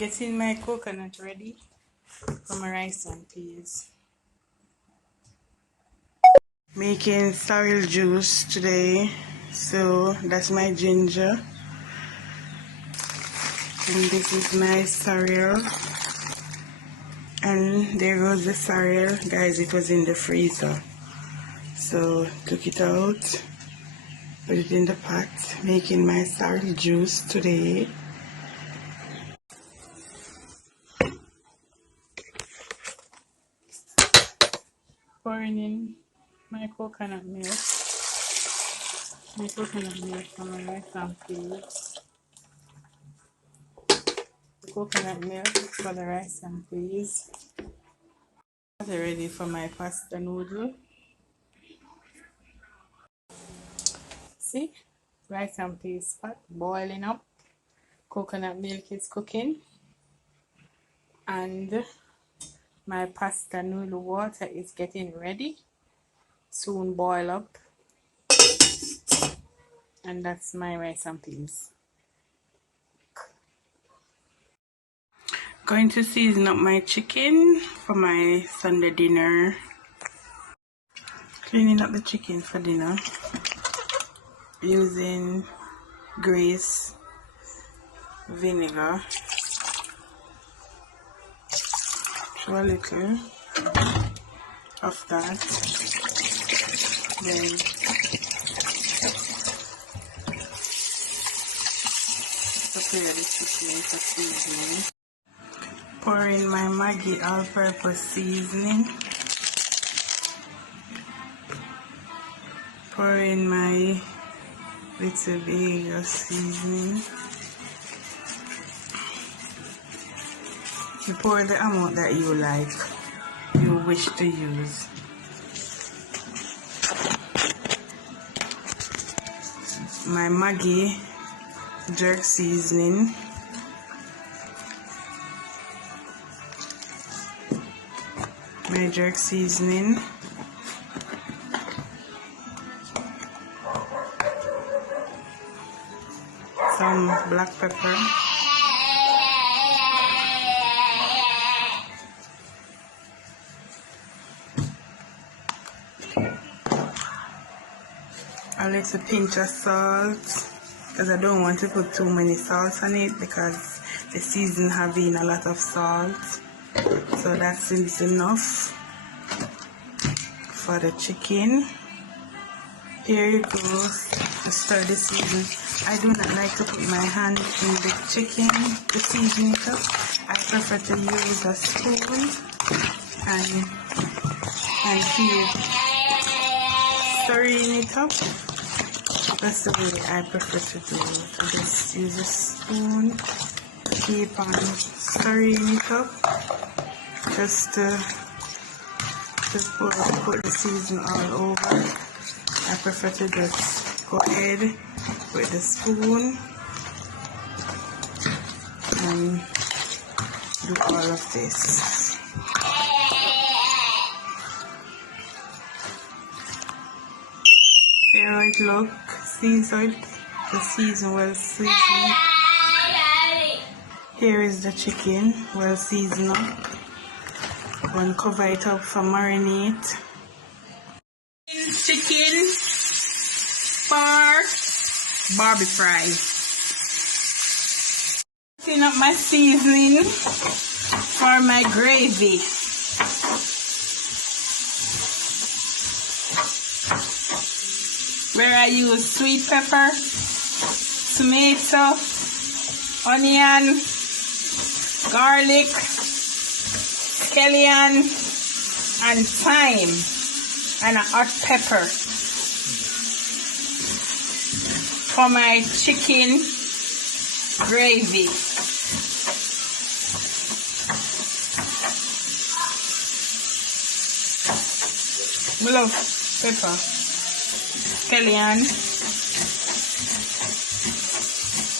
Getting my coconut ready for my rice and peas. Making sorrel juice today, so that's my ginger, and this is my sorrel, and there goes the sorrel. Guys, it was in the freezer, so took it out, put it in the pot. Making my sorrel juice today. Pouring in my coconut milk. My coconut milk for my rice and peas. The coconut milk for the rice and peas. Ready for my pasta noodle. See, rice and peas pot boiling up. Coconut milk is cooking, and my pasta noodle water is getting ready. Soon boil up, and that's my rice and peas. Going to season up my chicken for my Sunday dinner. Cleaning up the chicken for dinner using grease, vinegar, a little of that, then prepare the chicken for seasoning. Pour in my Maggi all-purpose seasoning. Pour in my little bit seasoning. You pour the amount that you like, you wish to use. My Maggi jerk seasoning. My jerk seasoning. Some black pepper. A little pinch of salt, because I don't want to put too many salt on it because the season having a lot of salt. So that's enough for the chicken. Here you go, to stir the season. I do not like to put my hand in the chicken to season it up. I prefer to use a spoon and feel stirring it up. That's the way I prefer to do it. I just use a spoon, keep on stirring it up, just to put the season all over. I prefer to just go ahead with the spoon and do all of this. Here how it looks. See, so the season well seasoned. Here is the chicken well seasoned up. Going to cover it up for marinate. Chicken for barbie fry. Putting up my seasoning for my gravy. Where I use sweet pepper, tomato, onion, garlic, scallion, and thyme, and a hot pepper for my chicken gravy. We love pepper. Scallion.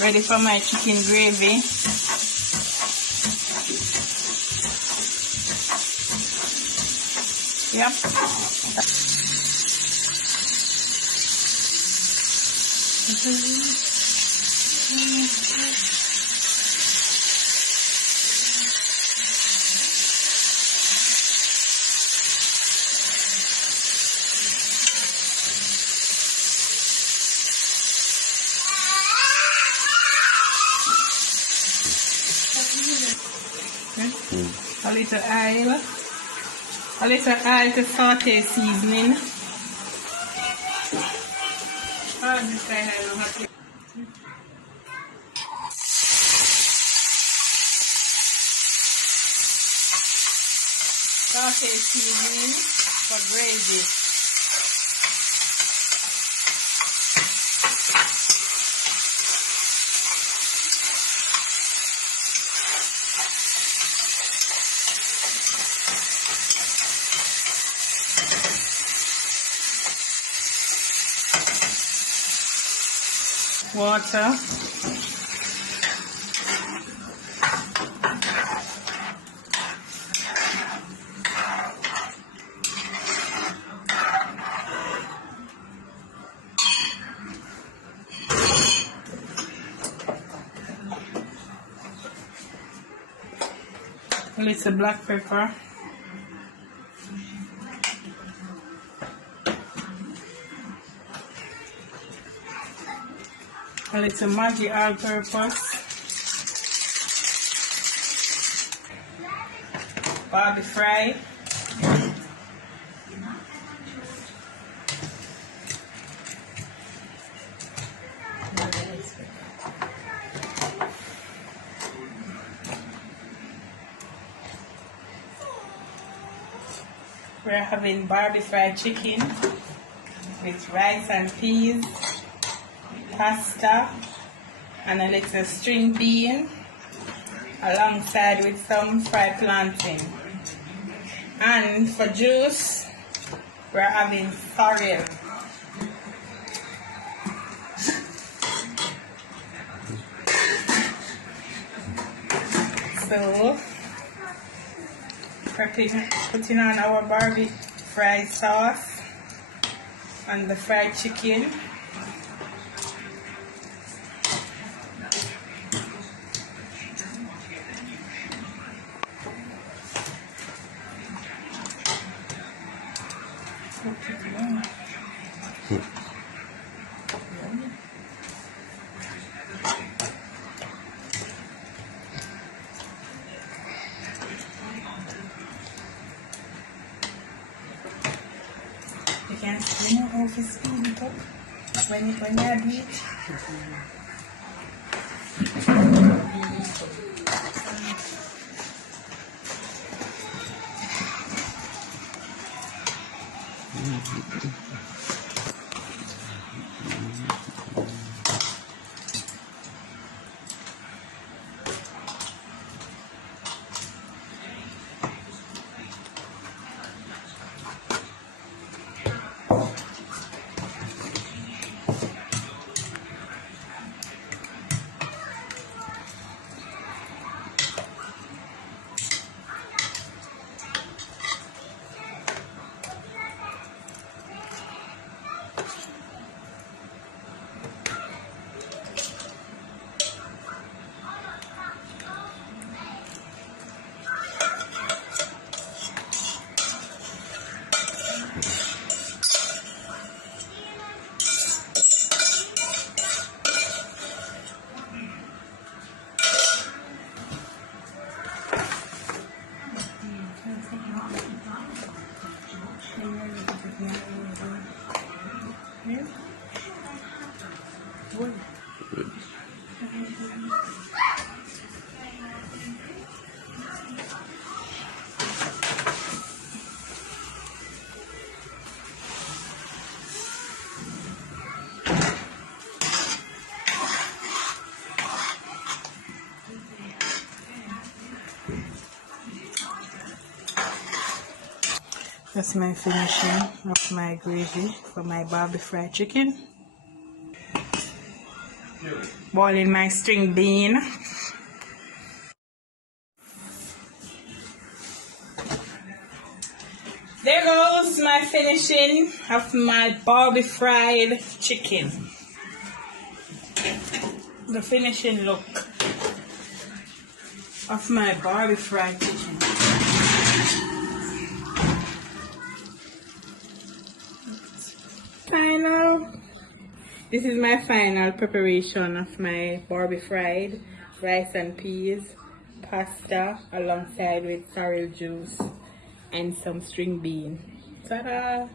Ready for my chicken gravy. Yep. a little oil. A little oil to saute seasoning. Oh, this kind of hot. Saute seasoning for gravy. Water. A little black pepper. A little Maggi all-purpose. Barbie fry. We're having Barbie fried chicken with rice and peas, pasta, and a little string bean, alongside with some fried plantain. And for juice, we're having sorrel. So, putting on our Barbie fried sauce and the fried chicken. You know how to speed it up when you add it. That's my finishing of my gravy for my Barbie fried chicken. Boiling my string bean. There goes my finishing of my Barbie fried chicken. The finishing look of my Barbie fried chicken. This is my final preparation of my Barbie fried rice and peas, pasta alongside with sorrel juice and some string bean. Ta-da!